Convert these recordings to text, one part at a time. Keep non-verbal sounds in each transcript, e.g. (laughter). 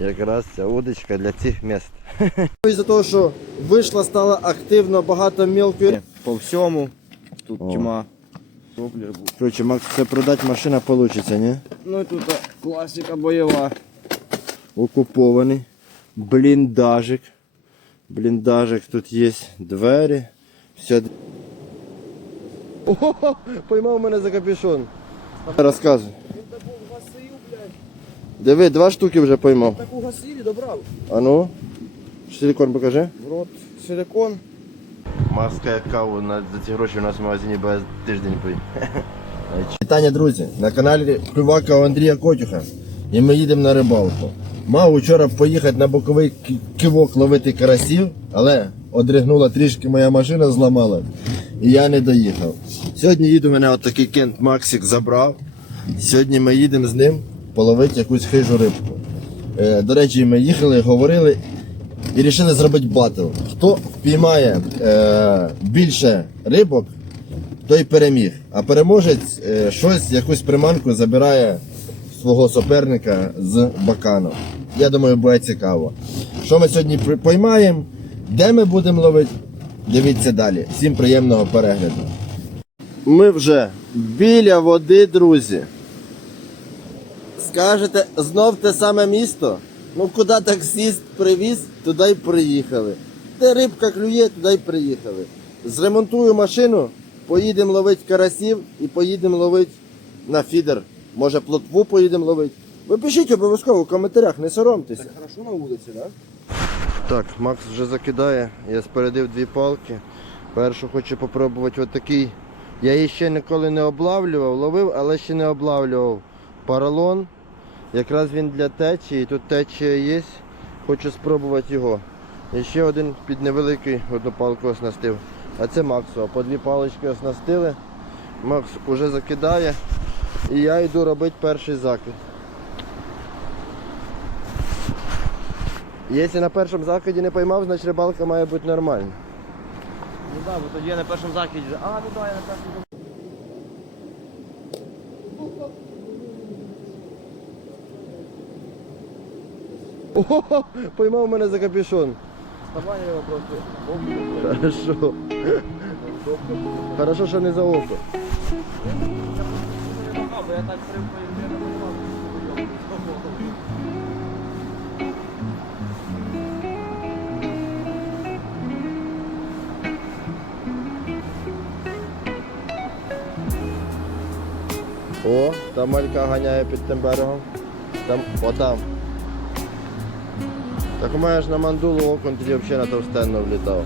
Якраз ця удочка для цих міст. Із-за того, що вийшла, стало активно багато мілкої. По всьому. Тут О. тьма. Короче, Макс, це продати машина вийде, ні? Ну і тут класика бойова. Окупований. Бліндажик. Бліндажик, тут є двері. Все. Ого, поймав мене за капюшон. Розказуй. Диви, два штуки вже поймав. Таку гасилі добрав. А ну, силикон покажи. В рот силикон. Маска як каву на, за ці гроші у нас в магазині без тиждень пий. (laughs) Вітання, друзі! На каналі Клювака у Андрія Котюха. І ми їдемо на рибалку. Мав вчора поїхати на боковий ки- кивок ловити карасів, але одригнула трішки моя машина, зламала. І я не доїхав. Сьогодні їду мене отакий кент Максик забрав. Сьогодні ми їдемо з ним половити якусь хижу рибку. Е, до речі, ми їхали, говорили і вирішили зробити батл. Хто впіймає е, більше рибок, той переміг. А переможець е, щось, якусь приманку забирає свого суперника з бакану. Я думаю, буде цікаво. Що ми сьогодні поймаємо, де ми будемо ловити, дивіться далі. Всім приємного перегляду. Ми вже біля води, друзі. Скажете, знов те саме місто? Ну куди таксіст привіз, туди й приїхали. Де рибка клює, туди й приїхали. Зремонтую машину, поїдемо ловити карасів і поїдемо ловити на фідер. Може плотву поїдемо ловити. Ви пишіть обов'язково в коментарях, не соромтеся. Хорошо на вулиці, так? Так, Макс вже закидає. Я спередив дві палки. Першу хочу попробувати отакий. Я її ще ніколи не облавлював, ловив, але ще не облавлював паралон. Якраз він для течії, тут течія є. Хочу спробувати його. І ще один під невеликий одну палку оснастив. А це Максова. По дві палички оснастили. Макс уже закидає. І я йду робити перший закид. Якщо на першому закиді не поймав, значить рибалка має бути нормальна. Ну так, бо тоді я на першому закиді. А, ну так, я на першому. Ого, поймав мене за капюшон. Вставай його просто. Хорошо. Хорошо, що не за око. Я так. О, там малька ганяє під тим берегом. Там, отам. Так у мене ж на мандулу окон тоді взагалі на товстенно влітав.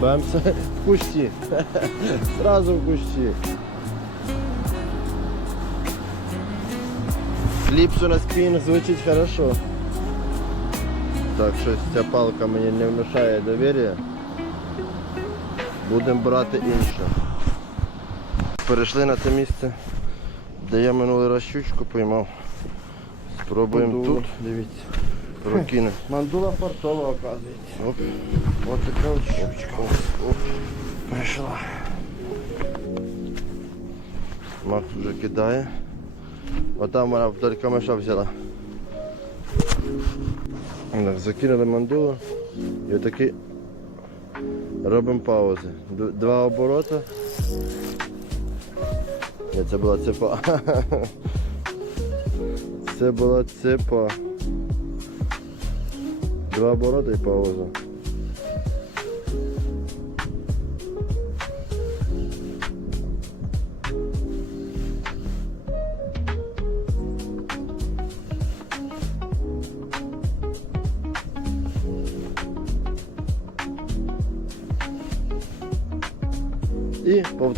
Бемс в (laughs) кущі. (laughs) Сразу в кущі. Кліпсу на спінг звучить хорошо. Так, щось ця палка мені не внушає довір'я. Будемо брати іншу. Перейшли на те місце, де я минулий раз щучку поймав. Спробуємо Мандулу. тут, дивіться, прокинути. Мандула портова, оказується. Оп. Ось така от щучка. Оп. Прийшла. Макс вже кидає. Отам вона вдоль камеша взяла. Так, закинули мандулу і отакі робимо паузи. Два оборота. Це була цепа. (laughs) Це була цепа. Два оборота і пауза.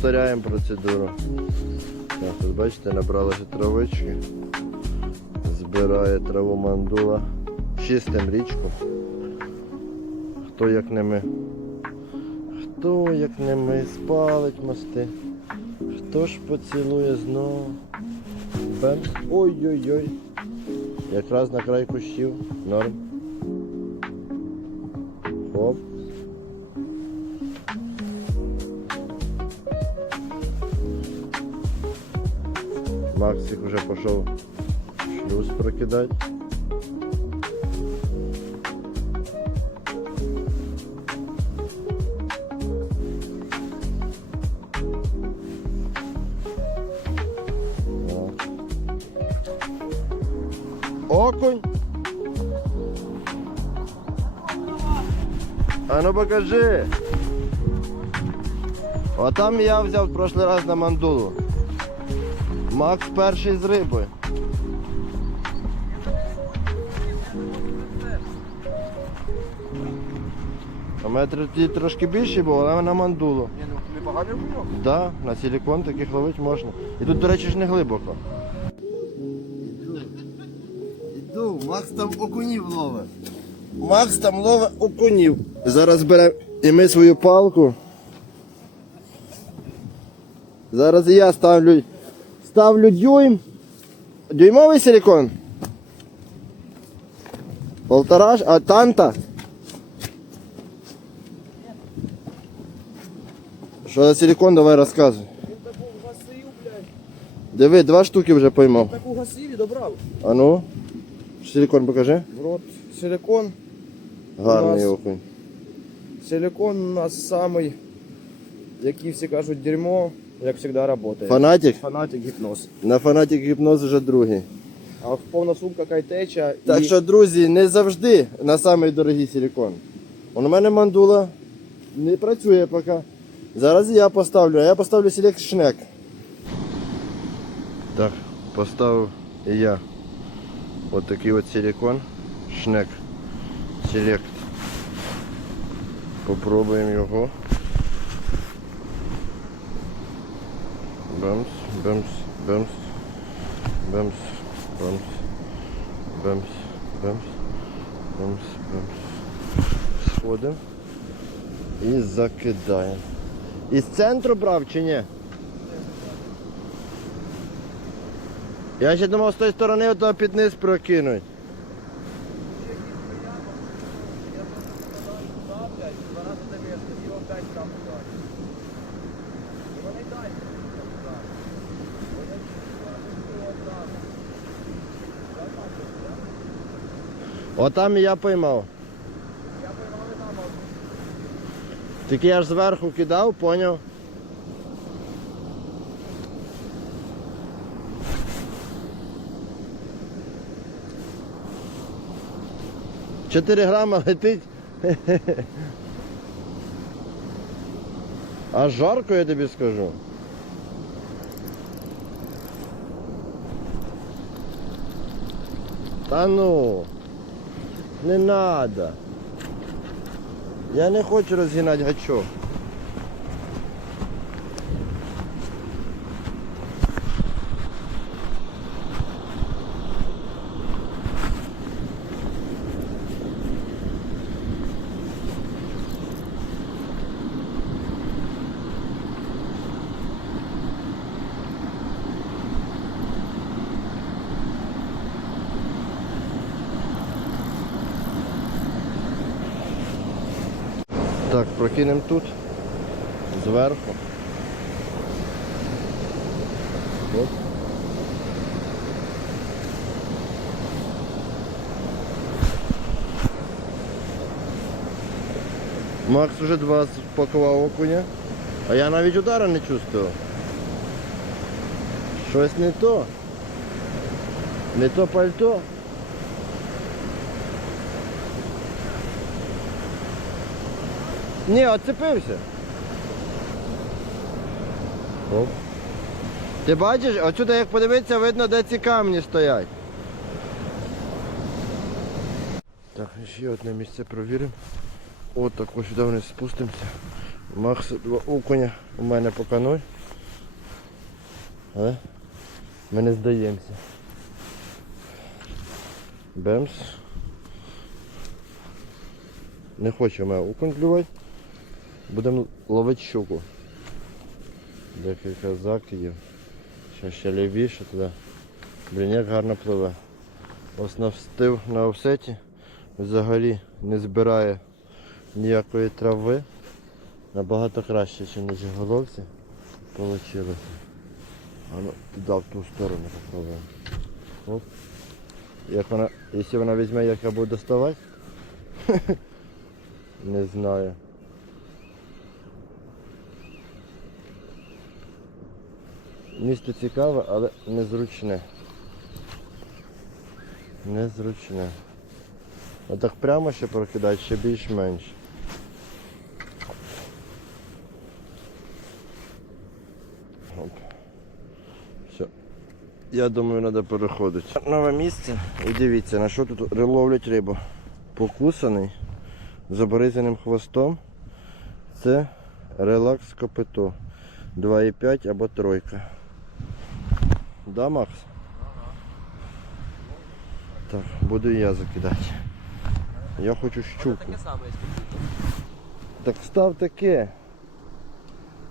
Повторяємо процедуру. Так, тут бачите, набралося травички. Збирає траву мандула. Чистим річку. Хто як не ми. Хто як не ми спалить мости. Хто ж поцілує знову. Ой-ой-ой. Якраз на край кущів. Норм. Максик вже пішов шлюз прокидати. О. Окунь. А ну покажи. А там я взяв в прошлий раз на мандулу. Макс перший з рибою. А метр ті трошки більший був, але на мандулу. Ні, ну непоганий кульок. Да, на силікон таких ловити можна. І тут, до речі, ж не глибоко. Іду, Макс там окунів ловить. Макс там ловить окунів. Зараз беремо і ми свою палку. Зараз і я ставлю, ставлю дюйм. Дюймовий силікон. Полтораш, а танта. Що за силікон, давай розказуй. Диви, два штуки вже поймав. Таку гасив і добрав. А ну, силикон покажи. В рот силикон. Гарний нас- окунь. Силикон у нас самий, який всі кажуть, дерьмо, як завжди працює. Фанатик? Фанатик гіпноз. На фанатик гіпноз вже другий. А повна сумка кайтеча Так і що, друзі, не завжди на самий дорогий силикон. У мене мандула не працює поки. Зараз я поставлю, а я поставлю селект шнек. Так, поставив і я. От такий от силикон. Шнек. Селект. Попробуємо його. Бемс, бемс, бемс, бемс, бемс, бемс, бемс, бемс, бемс. Сходимо і закидаємо. Із центру брав чи ні? Я ще думав з тої сторони ото під низ прокинуть. Отам і я поймав. Тільки я ж зверху кидав, поняв? Чотири грама летить. А жарко я тобі скажу. Та ну, не надо. Я не хочу розгинати гачок. Так, прокинемо тут. Зверху. Оп. Макс вже два спакував окуня, а я навіть удара не чувствував. Щось не то. Не то пальто. Ні, оцепився. Оп. Ти бачиш, отсюди як подивитися, видно, де ці камні стоять. Так, ще одне місце провіримо. От так ось сюди вниз спустимося. Макс два окуня у мене по каной. Але ми не здаємося. Бемс. Не хоче мене окунь клювати. Будемо ловити щуку. Декілька закидів. Ще ще лівіше туди. Блін, як гарно пливе. Ось навстив на офсеті. Взагалі не збирає ніякої трави. Набагато краще, ніж в головці. Получилося. А ну, туди, в ту сторону попробуємо. Оп. Як вона, якщо вона візьме, як я буду доставати? (laughs) Не знаю. Місто цікаве, але незручне. Незручне. Отак прямо ще прокидати, ще більш-менш. Все. Я думаю, треба переходити. Нове місце. І дивіться, на що тут ловлять рибу. Покусаний з обрізаним хвостом. Це релакс копито. 2,5 або тройка. Да, Макс? Так, буду і я закидати. Я хочу щуку. Так став таке.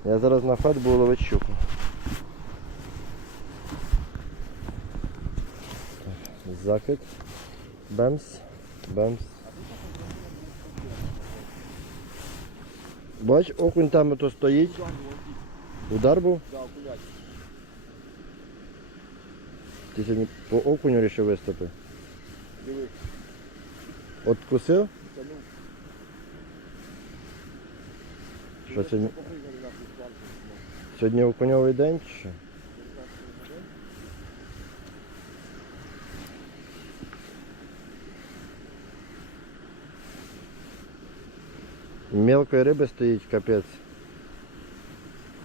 Я зараз на фет буду ловити щуку. Так, закид. Бемс. Бемс. Бач, окунь там ото стоїть. Удар був? Ти сьогодні по окуню вирішив виступити? Диви. Откусив? Що сьогодні? Сьогодні окуньовий день чи що? Мелкої риби стоїть капець.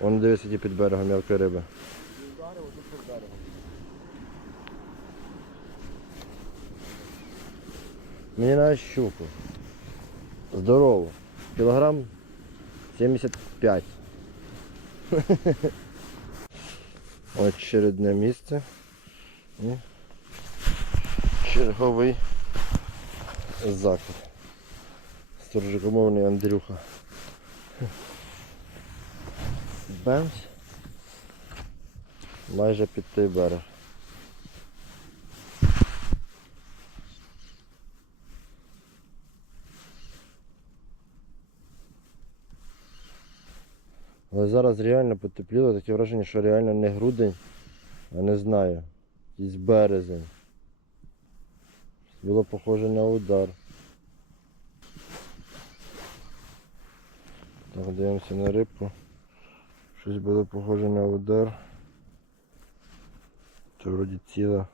Вон дивись, під берегом мелкої риби. Мені на щуку. Здорово. Кілограм 75. (laughs) Очередне місце. І черговий закид. Сторожикомовний Андрюха. Бемс. Майже під той берег. Але зараз реально потепліло, таке враження, що реально не грудень, а не знаю. Якийсь березень. Було похоже на удар. Так, дивимося на рибку. Щось було похоже на удар. Це вроді ціла.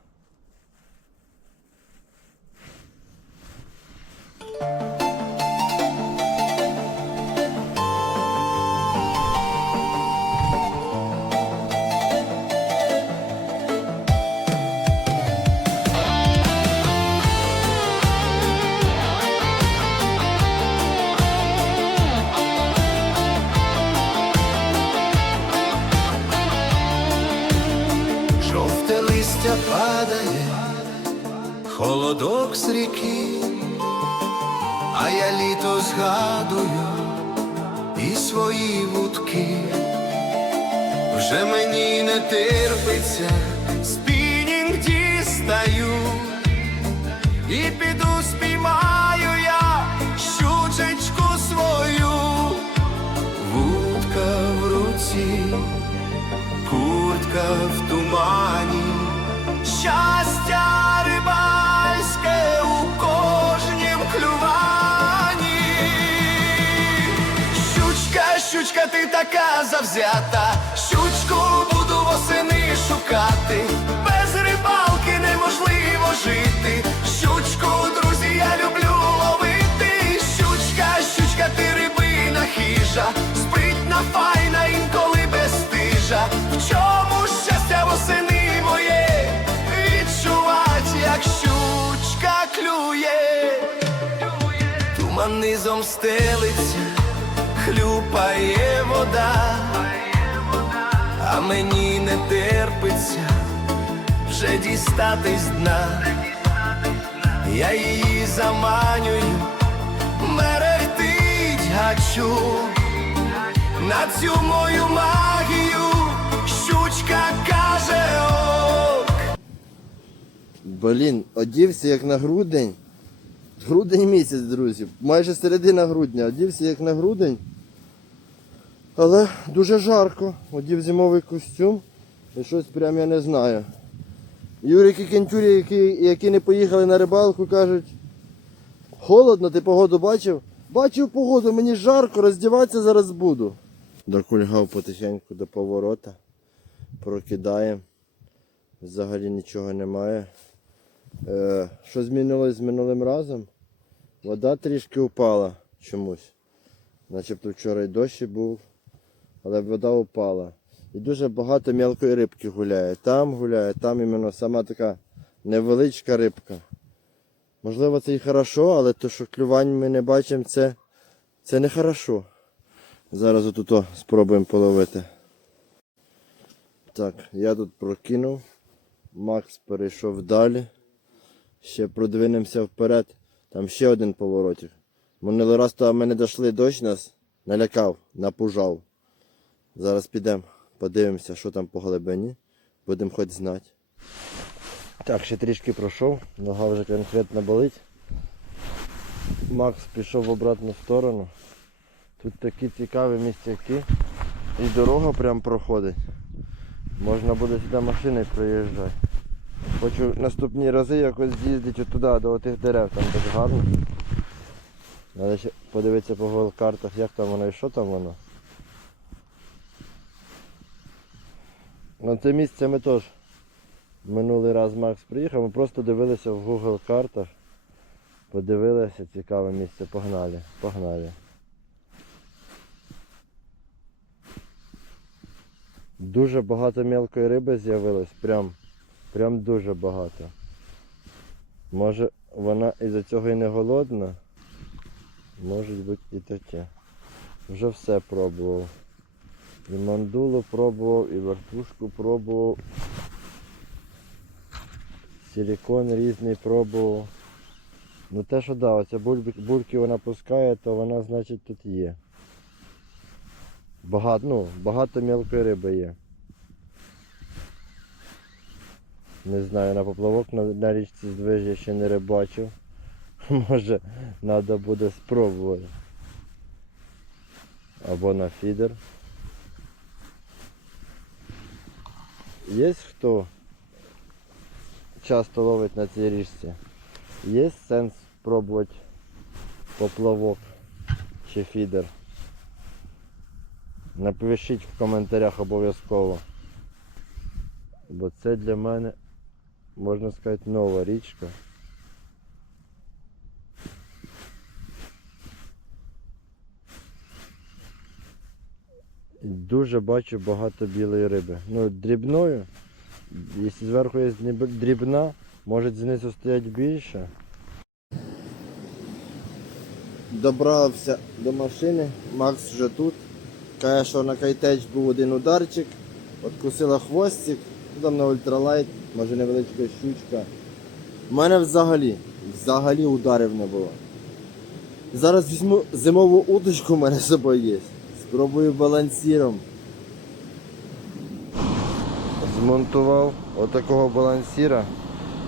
Холодок з ріки, а я літо згадую і свої вудки. Вже мені не терпиться, спінінг дістаю, і піду спіймаю я щучечку свою, вудка в руці куртка в тумані, така завзята, щучку буду восени шукати, без рибалки неможливо жити. Щучку, друзі, я люблю ловити. Щучка, щучка, ти рибина хижа, спритна, файна, інколи безстижа. В чому щастя восени моє? Відчувать, як щучка клює, туман низом стелиться, хлюпає вода, а мені не терпиться вже дістатись дна. Я її заманюю, мерехтить гачу на цю мою магію, щучка каже ок. Блін, одівся як на грудень. Грудень місяць, друзі. Майже середина грудня. Одівся як на грудень. Але дуже жарко. Одів зимовий костюм. І щось прям я не знаю. Юрик і Кентюрі, які, які не поїхали на рибалку, кажуть, холодно, ти погоду бачив? Бачив погоду, мені жарко, роздіватися зараз буду. Докульгав потихеньку до поворота. Прокидаємо. Взагалі нічого немає. Е, що змінилось з минулим разом? Вода трішки упала чомусь. Начебто вчора й дощ був, але вода упала. І дуже багато мелкої рибки гуляє. Там гуляє, там іменно сама така невеличка рибка. Можливо, це і хорошо, але то, що клювань ми не бачимо, це, це не хорошо. Зараз отут спробуємо половити. Так, я тут прокинув. Макс перейшов далі. Ще продвинемося вперед. Там ще один поворотик. Минулий раз то ми не дійшли дощ нас, налякав, напужав. Зараз підемо, подивимося, що там по глибині. Будемо хоч знати. Так, ще трішки пройшов, нога вже конкретно болить. Макс пішов в обратну сторону. Тут такі цікаві місцяки. І дорога прям проходить. Можна буде сюди машиною приїжджати. Хочу наступні рази якось з'їздити туди, до тих дерев, там так гарно. Треба ще подивитися по Google картах, як там воно і що там воно. На це місце ми теж минулий раз Макс приїхав, ми просто дивилися в Google картах. Подивилися, цікаве місце, погнали, погнали. Дуже багато мелкої риби з'явилось, прям, прям дуже багато. Може вона із-за цього і не голодна? Може бути і таке. Вже все пробував. І мандулу пробував, і вертушку пробував. Силікон різний пробував. Ну те, що да, оця бульки вона пускає, то вона значить тут є. Багато, ну, багато мелкої риби є. Не знаю, на поплавок на, на річці Здвиж я ще не рибачив. (laughs) Може треба буде спробувати. Або на фідер. Є хто часто ловить на цій річці? Є сенс спробувати поплавок чи фідер? Напишіть в коментарях обов'язково. Бо це для мене, можна сказати, нова річка. Дуже бачу багато білої риби. Ну, дрібною. Якщо зверху є дрібна, може знизу стоять більше. Добрався до машини, Макс вже тут. Каже, що на кайтеч був один ударчик, откусила хвостик, ну, там на ультралайт, може невеличка щучка. У мене взагалі, взагалі ударів не було. Зараз візьму зимову удочку, у мене з собою є. Спробую балансіром. Змонтував отакого балансіра,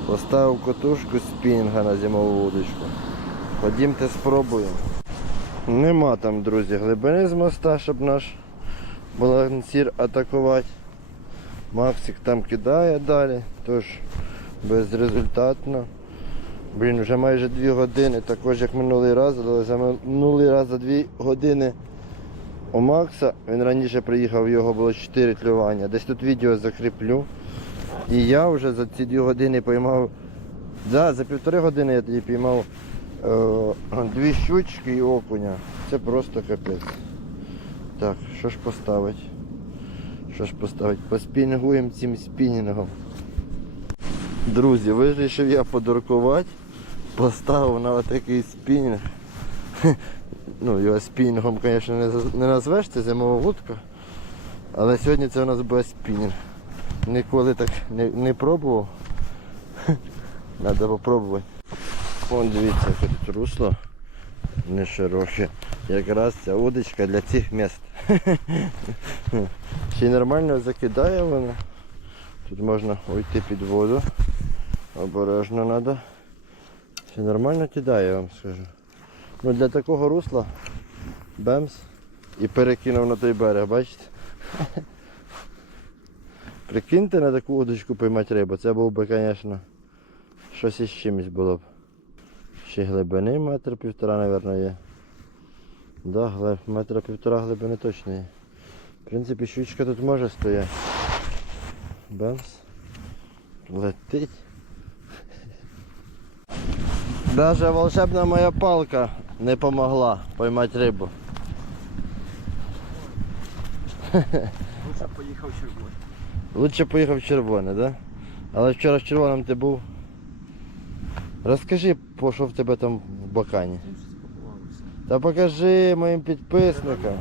поставив котушку спінінга на зимову удочку. Ходімте спробуємо. Нема там, друзі, глибини з моста, щоб наш балансір атакувати. Максик там кидає далі, тож безрезультатно. Блін, вже майже 2 години, також як минулий раз, але за минулий раз за 2 години у Макса, він раніше приїхав, його було 4 клювання. Десь тут відео закріплю. І я вже за ці 2 години поймав, да, за півтори години я тоді піймав е, дві щучки і окуня. Це просто капець. Так, що ж поставити? Що ж поставити? Поспінгуємо цим спінінгом. Друзі, вирішив я подуркувати, поставив на отакий спінінг. Ну, його спінінгом, звісно, не, не назвеш, це зимова вудка. Але сьогодні це у нас буде спінінг. Ніколи так не, не пробував. (laughs) Треба спробувати. Вон дивіться, яке тут русло не широке. Якраз ця удочка для цих міст. (laughs) Ще нормально закидає вона. Тут можна уйти під воду. Обережно треба. Ще нормально кидає, я вам скажу. Ну для такого русла бемс і перекинув на той берег, бачите? Прикиньте на таку удочку поймати рибу. Це був би, звісно, щось із чимось було б. Ще глибини метр півтора, мабуть, є. Да, глиб, метра півтора глибини точно є. В принципі, щучка тут може стояти. Бемс. Летить. Даже волшебна моя палка не помогла поймати рибу. Лучше поїхав червоний. Лучше поїхав в червоне, да? Але вчора в червоному ти був. Розкажи, по що в тебе там в бакані. Та покажи моїм підписникам.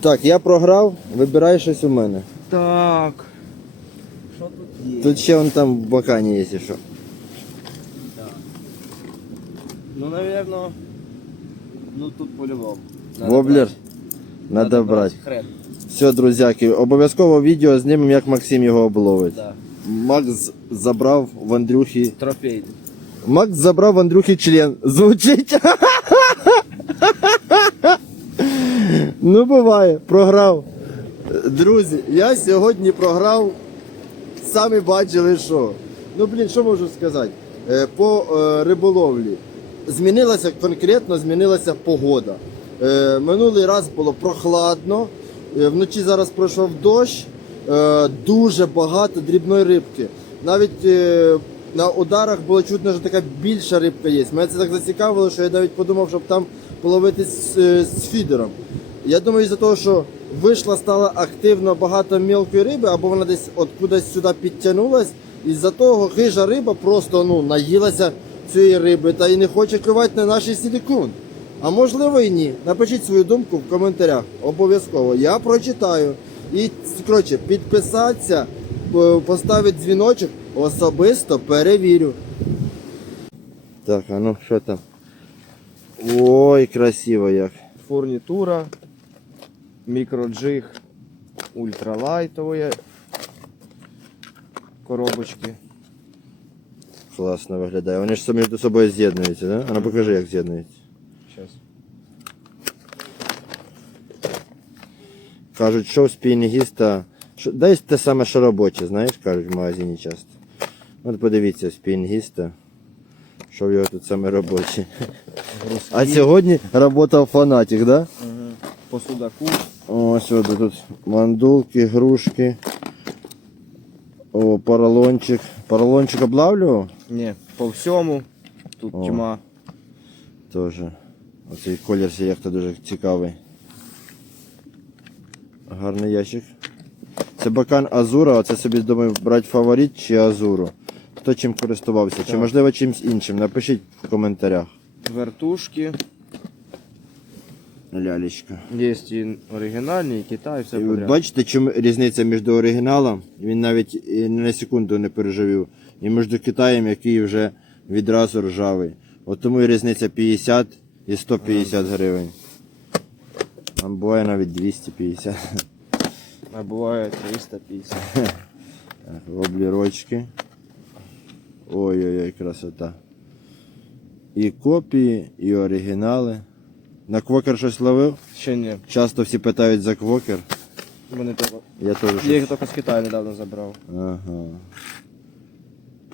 Так, я програв, вибирай щось у мене. Так. Що тут є? Тут ще вон там в бакані є, що. Ну, наверное, ну тут по-любому. Воблер. Надо брати. Хрен. Все, друзяки, обов'язково відео знімемо, як Максим його обловить. Да. Макс забрав в Андрюхи. Трофей. Макс забрав в Андрюхи член. Звучить. ну буває, програв. Друзі, я сьогодні програв. Самі бачили, що. Ну блін, що можу сказати? Е, По е, риболовлі. Змінилася конкретно, змінилася погода. Е, Минулий раз було прохладно. Е, Вночі зараз пройшов дощ. Е, Дуже багато дрібної рибки. Навіть е, на ударах було чутно, що така більша рибка є. Мене це так зацікавило, що я навіть подумав, щоб там половити з, е, з фідером. Я думаю, із-за того, що вийшла, стало активно багато мілкої риби, або вона десь от кудись сюди підтягнулась, із-за того хижа риба просто ну, наїлася цієї риби та і не хоче клювати на нашій силікон. А можливо і ні. Напишіть свою думку в коментарях. Обов'язково. Я прочитаю. І коротше, підписатися, е, поставити дзвіночок, особисто перевірю. Так, а ну що там? Ой, красиво як. Фурнитура, мікроджиг, ультралайтові коробочки. Класно виглядає. Вони ж самі між собою з'єднуються, да? А ну покажи, як з'єднуються. Сейчас. Кажуть, що у спінінгіста. що- Десь те саме, що робоче, знаєш, кажуть в магазині часто. От подивіться, у спінінгіста. Що в його тут саме робоче. А сьогодні працював фанатик, да? По судаку. Ось от тут мандулки, грушки. О, поролончик. Поролончик облавлював? Ні, по всьому. Тут О. тьма. Тоже. Оцей колір яхта дуже цікавий. Гарний ящик. Це бакан Азура, а це собі думаю брати фаворит чи Азуру. Хто чим користувався, чи можливо чимсь іншим. Напишіть в коментарях. Вертушки. Лялечка. Є і оригінальні, і Китай, все І от подряд. бачите, чому різниця між оригіналом, він навіть і на секунду не переживів, і між Китаєм, який вже відразу ржавий. От тому і різниця 50 і 150 гривень. А буває навіть 250. А буває 350. Так, Воблерочки. Ой-ой-ой, красота. І копії, і оригінали. На квокер щось ловив? Ще ні. Часто всі питають за квокер. Вони тільки... Я теж Я їх тільки з Китаю недавно забрав. Ага.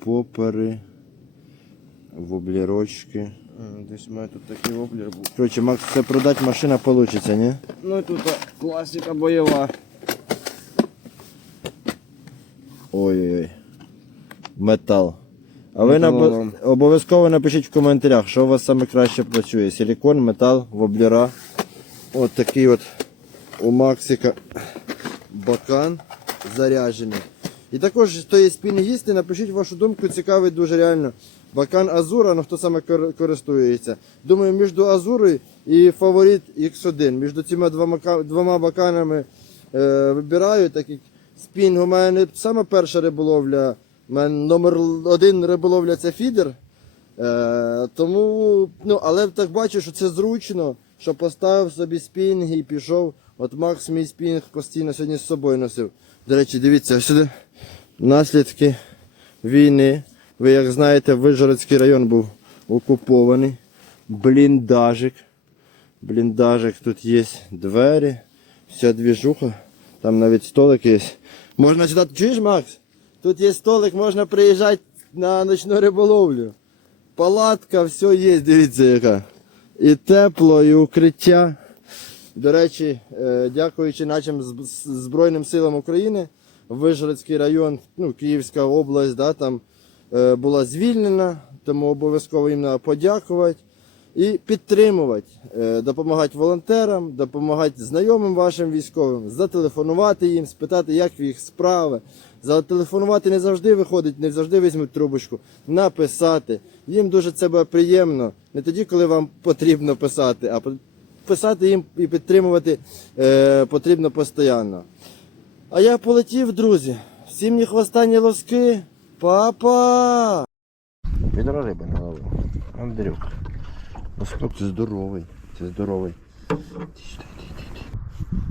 Попери. Воблерочки. М, Десь у мене тут такий воблер був. Короче, Макс, все продать машина получится, не? Ну і тут а, класика бойова. Ой-ой-ой. Метал. А ви нап... Металолом. обов'язково напишіть в коментарях, що у вас саме краще працює. Силікон, метал, воблера. От такий от у Максика бакан заряджений. І також, хто є спінгісти, напишіть вашу думку, цікавий дуже реально. Бакан Азура, ну хто саме кор- користується. Думаю, між Азурою і фаворит X1. Між цими двома, ка- двома баканами е, вибираю, так як спінг у мене саме перша риболовля. У мене номер один риболовля це фідер. Е, тому, ну, але так бачу, що це зручно, що поставив собі спінг і пішов. От Макс мій спінг постійно сьогодні з собою носив. До речі, дивіться, сюди наслідки війни. Ви як знаєте, Вижгородський район був окупований. Бліндажик. Бліндажик, тут є двері, вся двіжуха. Там навіть столик є. Можна сюди, чуєш, Макс? Тут є столик, можна приїжджати на ночну риболовлю. Палатка, все є, дивіться яка. І тепло, і укриття. До речі, е, дякуючи нашим Збройним силам України, Вижгородський район, ну, Київська область, да, там е, була звільнена, тому обов'язково їм треба подякувати і підтримувати, е, допомагати волонтерам, допомагати знайомим вашим військовим, зателефонувати їм, спитати, як їх справи. Зателефонувати не завжди виходить, не завжди візьмуть трубочку, написати. Їм дуже це буде приємно, не тоді, коли вам потрібно писати, а писати їм і підтримувати е, потрібно постійно. А я полетів, друзі. Всім ні хвоста, ні лоски. Папа! Відро риби наловив. Андрюк. Хлопці здоровий. Це здоровий.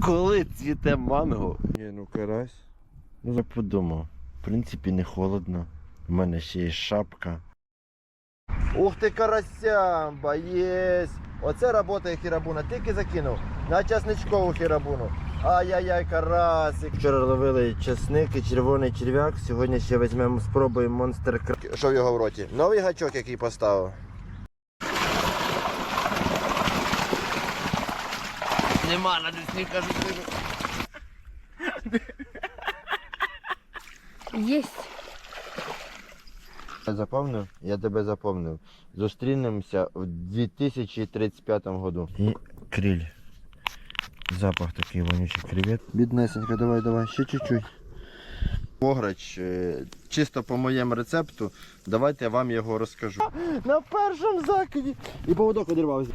Коли цвіте манго? Ні, ну карась. Ну я подумав. В принципі, не холодно. У мене ще є шапка. Ух ти, карасямба, єсть! Оце робота хірабуна. Тільки закинув. На часничкову хірабуну. Ай-яй-яй, карасик. Вчора ловили часник і червоний черв'як. Сьогодні ще візьмемо, спробуємо монстр кра... Що в його в роті? Новий гачок, який поставив. Нема на десні, кажуть. Есть. Я запомнив? Я тебе запомнив. Зустрінемося в 2035 году. І криль. Запах такий вонючий кревет. Біднесенька, давай, давай, ще чуть-чуть. Пограч, е, чисто по моєму рецепту, давайте я вам його розкажу. На першому закиді. І поводок одірвався.